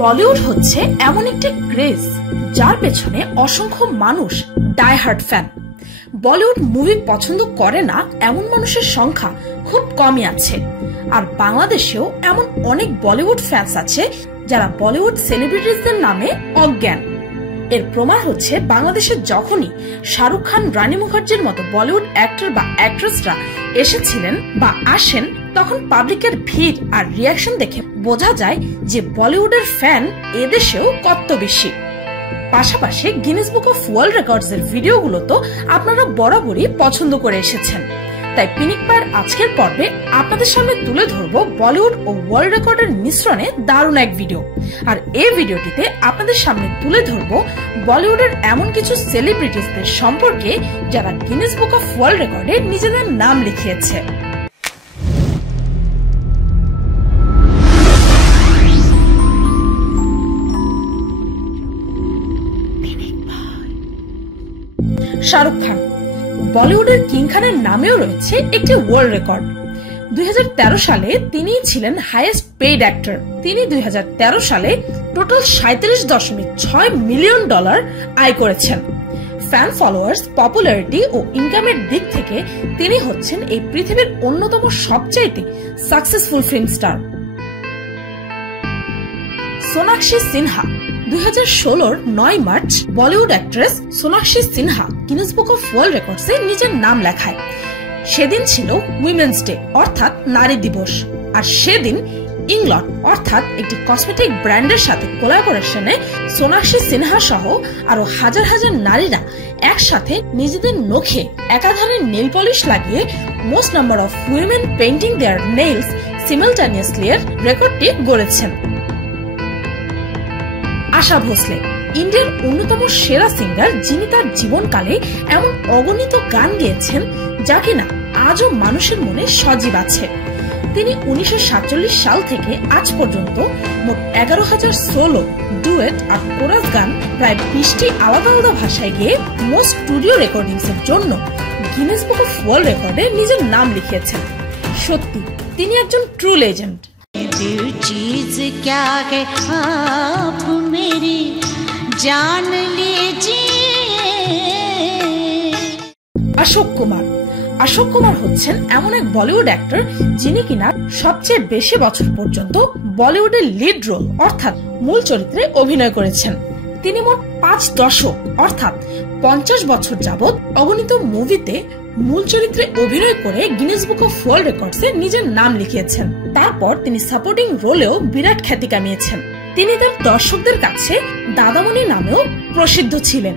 বলিউড হচ্ছে এমন একটি ক্রেজ যার পেছনে অসংখ্য মানুষ ডাইহার্ড ফ্যান। বলিউড মুভি পছন্দ করে না এমন মানুষের সংখ্যা খুব কমই আছে। আর বাংলাদেশেও এমন অনেক বলিউড ফ্যান্স আছে যারা বলিউড সেলিব্রিটিজদের নামে অজ্ঞান। এর প্রমাণ হচ্ছে বাংলাদেশে যখনই শাহরুখ খান, রানী মুখার্জির মতো বলিউড অ্যাক্টর বা অ্যাক্ট্রেসরা এসেছিলেন বা আসেন, তখন পাবলিকের ভিড় আর রিয়াকশন দেখে বোঝা যায় যে বলিউডের ফ্যান এদেশেও কত বেশি। পাশাপাশি Guinness book of world records এর ভিডিওগুলো তো আপনারা বরাবরই পছন্দ করে এসেছেন। তাই পিনিক পায়ের আজকের পর্বে আপনাদের সামনে তুলে ধরবো বলিউড ও ওয়ার্ল্ড রেকর্ডের মিশ্রণে দারুণ এক ভিডিও। আর এই ভিডিওটিতে আপনাদের সামনে তুলে ধরবো বলিউডের এমন কিছু সেলিব্রিটিসদের সম্পর্কে যারা গিনেস বুক অফ ওয়ার্ল্ড রেকর্ডে নিজেদের নাম লিখিয়েছে। শাহরুখ খান। বলিউডের কিং খানের নামেও রয়েছে একটি ওয়ার্ল্ড রেকর্ড। 2013 সালে তিনি ছিলেন হাইয়েস্ট পেইড অ্যাক্টর। তিনি 2013 সালে টোটাল $37.6 মিলিয়ন আয় করেছেন। ফ্যান ফলোয়ার্স, পপুলারিটি ও ইনকামের দিক থেকে তিনি হচ্ছেন এই পৃথিবীর অন্যতম সবচাইতে successful film star. Sonakshi Sinha. 2016 9 March Bollywood actress Sonakshi Sinha Guinness book of world রেকর্ডসে নিজের নাম লেখায়। সেদিন ছিল উইমেন্স ডে অর্থাৎ নারী দিবস। আর সেদিন ইংল্যান্ড অর্থাৎ একটি কসমেটিক ব্র্যান্ডের সাথে কোলাবোরেশনে সোনাক্ষী সিনহা সহ আরো হাজার হাজার নারীরা একসাথে নিজেদের নখে একাধারে নেল পলিশ লাগিয়ে most number of women painting their nails simultaneously এর রেকর্ডটি গড়েছেন। আশা ভোসলে। ইন্ডিয়ার অন্যতম সেরা সিঙ্গার, যিনি তার জীবনকালে এমন অগণিত গান গেয়েছেন যা কিনা আজও মানুষের মনে সজীব আছে। তিনি 1947 সাল থেকে আজ পর্যন্ত মোট 11,000 সোলো, ডুয়েট আর কোরাস গান প্রায় 20টি আলাদা আলাদা ভাষায় গেয়ে মোস্ট স্টুডিও রেকর্ডিংস এর জন্য গিনেস বুক অফ ওয়ার্ল্ড রেকর্ডে নিজের নাম লিখিয়েছেন। সত্যি তিনি একজন ট্রু লেজেন্ড। चीज क्या है आप मेरी जान लीजिए। অশোক কুমার। অশোক কুমার হচ্ছেন এমন এক বলিউড অ্যাক্টর যিনি কিনা সবচেয়ে বেশি বছর পর্যন্ত বলিউডের লিড রোল অর্থাৎ মূল চরিত্রে অভিনয় করেছেন। তিনি মোট 5 দশক অর্থাৎ 50 বছর যাবৎ অগণিত মুভিতে মূল চরিত্রে অভিনয় করে গিনেস বুক অফ ওয়ার্ল্ড রেকর্ডসে নিজের নাম লিখিয়েছেন। তারপর তিনি সাপোর্টিং রোলেও বিরাট খ্যাতি কামিয়েছেন। তিনি তার দর্শকদের কাছে দাদামণি নামেও প্রসিদ্ধ ছিলেন।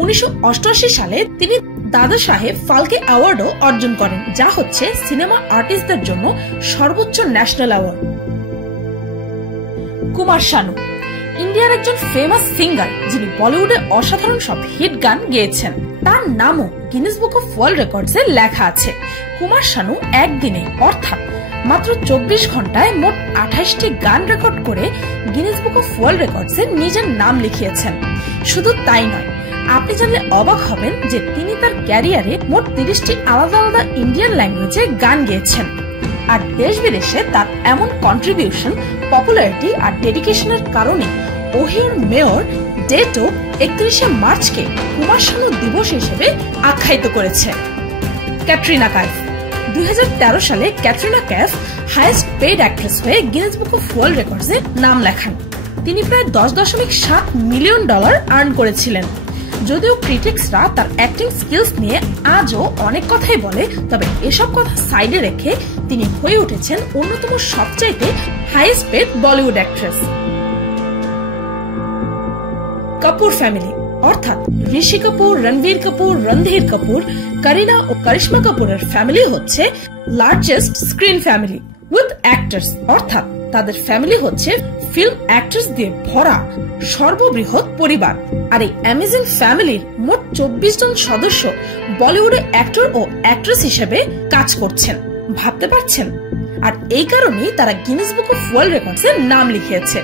1988 সালে তিনি দাদা সাহেব ফালকে অ্যাওয়ার্ডও অর্জন করেন, যা হচ্ছে সিনেমা আর্টিস্টদের জন্য সর্বোচ্চ ন্যাশনাল অ্যাওয়ার্ড। কুমার শানু। ইন্ডিয়ার একজন ফেমাস সিঙ্গার যিনি বলিউডে অসাধারণ সব হিট গান গেয়েছেন। তার নামও গিনেস বুক অফ ওয়ার্ল্ড রেকর্ডসে লেখা আছে। কুমার শানু একদিনে অর্থাৎ মাত্র 24 ঘন্টায় মোট 28টি গান রেকর্ড করে গিনেস বুক অফ ওয়ার্ল্ড রেকর্ডসে নিজের নাম লিখিয়েছেন। শুধু তাই নয়, আপনি জানলে অবাক হবেন যে তিনি তার ক্যারিয়ারে মোট 30টি আলাদা আলাদা ইন্ডিয়ান ল্যাঙ্গুয়েজে গান গেয়েছেন। আর দেশ বিদেশে তার এমন কন্ট্রিবিউশন, পপুলারিটি আর ডেডিকেশনের কারণে ওহিওর মেয়র ডেটও 31শে মার্চকে কুমার শানু দিবস হিসেবে আখ্যায়িত করেছে। ক্যাটরিনা কাইফ। 2013 সালে Katrina Kaif highest paid actress হয়ে গিনেস বুক অফ ওয়ার্ল্ড রেকর্ডসে নাম লেখান। তিনি প্রায় $10.7 মিলিয়ন আর্ন করেছিলেন। যদিও ক্রিটিক্সরা তার অ্যাক্টিং স্কিলস নিয়ে আজও অনেক কথাই বলে, তবে এসব কথা সাইডে রেখে তিনি হয়ে উঠেছেন অন্যতম সবচাইতে highest paid Bollywood actress. Kapoor family অর্থাৎ ঋষি কাপুর, রণবীর কাপুর, রণধীর কাপুর, করিনা ও করিশ্মা কাপুরের ফ্যামিলি হচ্ছে largest screen family with actors অর্থাৎ তাদের ফ্যামিলি হচ্ছে ফিল্ম অ্যাক্টর্স দিয়ে ভরা সর্ববৃহৎ পরিবার। আর এই অ্যামেজিং ফ্যামিলির মোট 24 জন সদস্য বলিউডে অ্যাক্টর ও অ্যাক্ট্রেস হিসেবে কাজ করছেন। ভাবতে পারছেন? আর এই কারণেই তারা গিনেস বুক অফ ওয়ার্ল্ড রেকর্ডসে নাম লিখিয়েছে।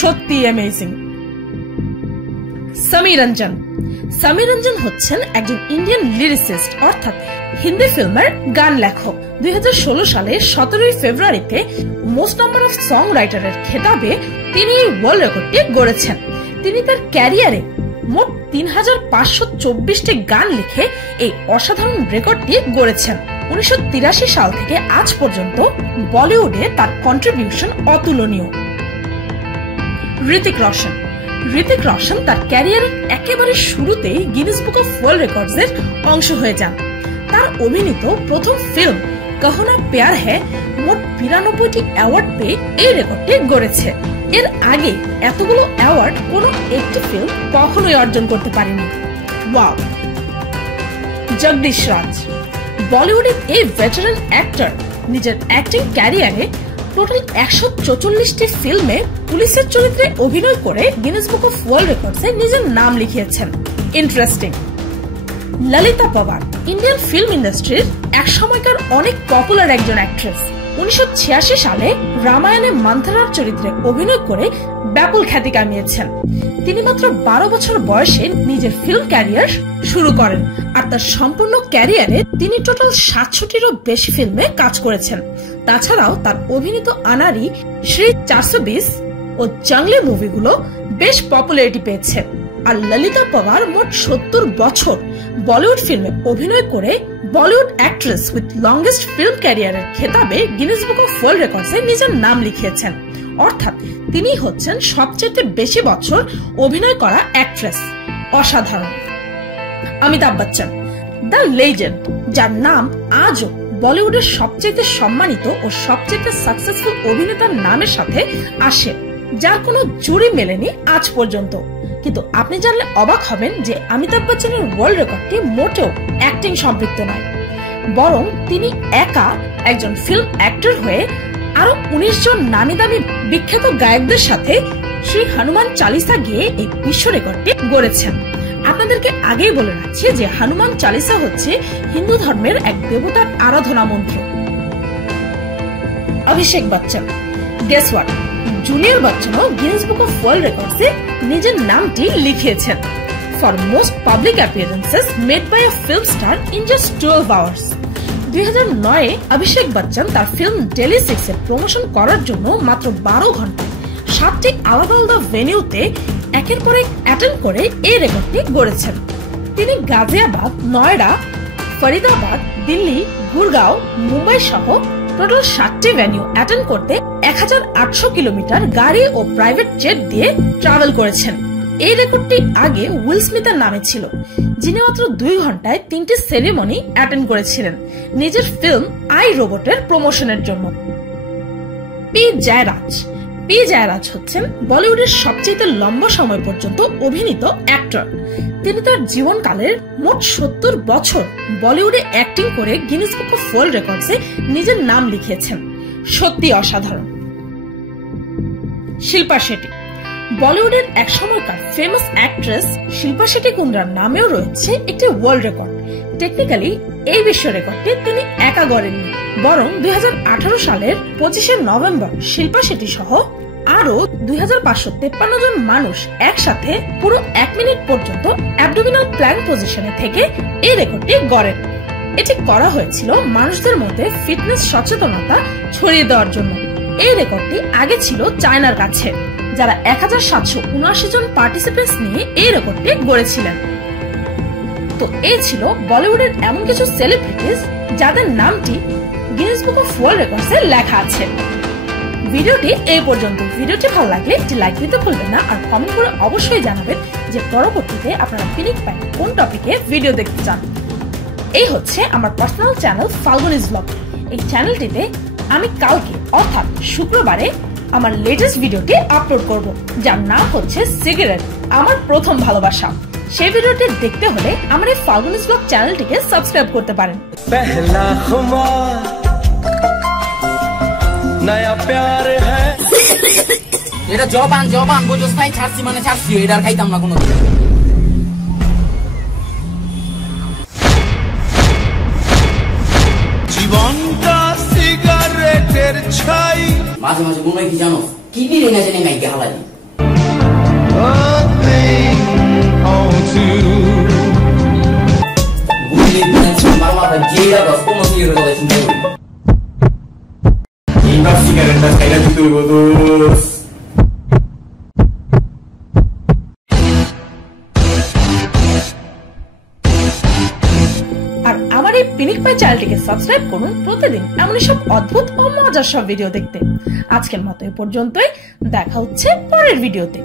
সত্যি অ্যামেজিং। সমীর রঞ্জন। সমীর রঞ্জন হচ্ছেন একজন ইন্ডিয়ান লিরিসিস্ট অর্থাৎ হিন্দি ফিল্মের গান লেখক। 2016 সালে 17 ফেব্রুয়ারিতে মোস্ট নাম্বার অফ সং রাইটারের খেতাবে তিনি এই ওয়ার্ল্ড রেকর্ডটি গড়েছেন। তিনি তার ক্যারিয়ারে মোট 3524টি গান লিখে এই অসাধারণ রেকর্ডটি গড়েছেন। 1983 সাল থেকে আজ পর্যন্ত বলিউডে তার কন্ট্রিবিউশন অতুলনীয়। ঋতিক রোশন তার ক্যারিয়ারের একেবারে শুরুতেই Guinness book of world records এর অংশ হয়ে যান। তার অভিনীত প্রথম ফিল্ম কহো না প্যার হ্যায় মোট 92টি অ্যাওয়ার্ড পেয়ে এই রেকর্ডটি গড়েছে। এর আগে এতগুলো অ্যাওয়ার্ড কোনো একটি ফিল্ম কখনোই অর্জন করতে পারেনি। ওয়াও! জগদীশ রাজ, বলিউডের এই ভেটারান অ্যাক্টর নিজের অ্যাক্টিং ক্যারিয়ারে টোটাল 144টি ফিল্মে পুলিশের চরিত্রে অভিনয় করে গিনেস বুক অফ ওয়ার্ল্ড রেকর্ডসে নিজের নাম লিখিয়েছেন। Interesting. Lalita Pawar Indian film ইন্ডাস্ট্রির এক সময়কার অনেক পপুলার একজন অ্যাক্ট্রেস। 1986 সালে রামায়ণে মান্থারার চরিত্রে অভিনয় করে ব্যাপক খ্যাতি কামিয়েছেন। তিনি মাত্র 12 বছর বয়সে নিজের ফিল্ম ক্যারিয়ার শুরু করেন, আর তার সম্পূর্ণ ক্যারিয়ারে তিনি টোটাল 700টিরও বেশি ফিল্মে কাজ করেছেন। তাছাড়াও তার অভিনীত আনারি, শ্রী 420 ও জঙ্গলি মুভিগুলো বেশ পপুলারিটি পেয়েছে। আর ললিতা পাওয়ার মোট 70 বছর বলিউড ফিল্মে অভিনয় করে Bollywood actress with longest film ক্যারিয়ারের খেতাবে গিনেস বুক অফ ওয়ার্ল্ড রেকর্ডসে নিজের নাম লিখিয়েছেন। অর্থাৎ তিনি হচ্ছেন সবচেয়ে বেশি বছর অভিনয় করা অ্যাক্ট্রেস। অসাধারণ। অমিতাভ বচ্চন, দ্য লেজেন্ড, যার নাম আজও বলিউডের সবচেয়ে সম্মানিত ও সবচেয়ে সাকসেসফুল অভিনেতার নামের সাথে আসে, যার কোনো জুরি মেলেনি আজ পর্যন্ত। কিন্তু আপনি জানলে অবাক হবেন যে অমিতাভ বচ্চনের ওয়ার্ল্ড রেকর্ডটি মোটেও অ্যাক্টিং সম্পৃক্ত নয়, বরং তিনি একা একজন ফিল্ম অ্যাক্টর হয়ে আরো 19 জন নামি দামি বিখ্যাত গায়কদের সাথে শ্রী হনুমান চালিসা গিয়ে এই বিশ্ব রেকর্ডটি গড়েছেন। আপনাদেরকে আগেই বলে রাখছি যে হনুমান চালিসা হচ্ছে হিন্দু ধর্মের এক দেবতার আরাধনা মন্ত্র। Abhishek Bachchan, guess what, junior বচ্চনও গিনেস বুক অফ ওয়ার্ল্ড রেকর্ডসে নিজের নামটি লিখিয়েছেন for most public appearances made by a film star in just 12 hours. 2009-এ অভিষেক বচ্চন তার ফিল্ম ডেলি 6 এর প্রমোশন করার জন্য মাত্র 12 ঘন্টায় 7টি আলাদা আলাদা ভেনিউতে একের পর এক অ্যাটেন্ড করে এই রেকর্ডটি গড়েছেন। তিনি গাজিয়াবাদ, নয়ডা, ফরিদাবাদ, দিল্লি, গুরগাঁও, মুম্বাই সহ টোটাল 7টি ভেনিউ অ্যাটেন্ড করতে 1800 কিলোমিটার গাড়ি ও প্রাইভেট জেট দিয়ে ট্রাভেল করেছেন। এই রেকর্ডটি আগে উইল স্মিথের নামে ছিল, যিনি মাত্র 2 ঘন্টায় 3টি সেরেমনি অ্যাটেন্ড করেছিলেন নিজের ফিল্ম আই রোবটের প্রমোশনের জন্য। পি জয়রাজ হচ্ছেন বলিউডের সবচেয়ে লম্বা সময় পর্যন্ত অভিনীত অ্যাক্টর। তিনি তার জীবনকালের মোট 70 বছর বলিউডে অ্যাক্টিং করে গিনেস বুক অফ ওয়ার্ল্ড রেকর্ডসে নিজের নাম লিখিয়েছেন। সত্যি অসাধারণ। শিল্পা শেট্টি, বলিউডের এক সময়কার ফেমাস অ্যাক্ট্রেস শিল্পা শেট্টি কুন্দ্রার নামেও রয়েছে একটি ওয়ার্ল্ড রেকর্ড। টেকনিক্যালি এই বিশ্ব রেকর্ডটি তিনি একা গড়েননি, বরং 2018 সালের 25 নভেম্বর শিল্পা শেট্টি সহ আরো 2553 জন মানুষ একসাথে পুরো 1 মিনিট পর্যন্ত অ্যাবডোমিনাল প্ল্যাঙ্ক পজিশনে থেকে এই রেকর্ডটি গড়েন। এটি করা হয়েছিল মানুষদের মধ্যে ফিটনেস সচেতনতা ছড়িয়ে দেওয়ার জন্য। এই রেকর্ডটি আগে ছিল চায়নার কাছে, যারা 1779 জন পার্টিসিপেন্টস নিয়ে এই রেকর্ডটি গড়েছিলেন। তো এই ছিল বলিউডের এমন কিছু সেলিব্রিটিস যাদের নামটি গিনেস বুক অফ ওয়ার্ল্ড রেকর্ডসে লেখা আছে। ভিডিওটি এই পর্যন্ত। ভিডিওটি ভালো লাগলে একটি লাইক দিতে ভুলবেন না, আর কমেন্ট করে অবশ্যই জানাবেন যে পরবর্তীতে আপনারা পিনিক পাই কোন টপিকে ভিডিও দেখতে চান। এই হচ্ছে আমার পার্সোনাল চ্যানেল ফাল্গুনিস ব্লগ। এই চ্যানেলটিতে আমি কালকে অর্থাৎ শুক্রবারে আমার লেটেস্ট ভিডিওটি আপলোড করব, যার নাম হচ্ছে সিগারেট আমার প্রথম ভালোবাসা। সেই ভিডিওটি দেখতে হলে আমার এই ফাল্গুনিস ব্লগ চ্যানেলটিকে সাবস্ক্রাইব করতে পারেন। पहला खुमार नया प्यार है এটা জবান বুঝছ নাই, ছাড়ছি মানে ছাড়ছি, এটা আর খাইতাম না কোনো। জীবনটা সিগারেটের ছাই, মাঝে মাঝে মনে হয় কি জানো, কিডনি রেঙা জানি মাইকে হালাই বুঝলি মাথা গিয়ে বাস কোন সিগারেট কথা শুনতে হবে এইবার সিগারেটটা খাইলা দিতে হইব দোস্ত। আর আমার এই পিনিক পাই চ্যানেলটিকে সাবস্ক্রাইব করুন প্রতিদিন এমন সব অদ্ভুত ও মজার সব ভিডিও দেখতে। আজকের মতো এই পর্যন্তই, দেখা হচ্ছে পরের ভিডিওতে।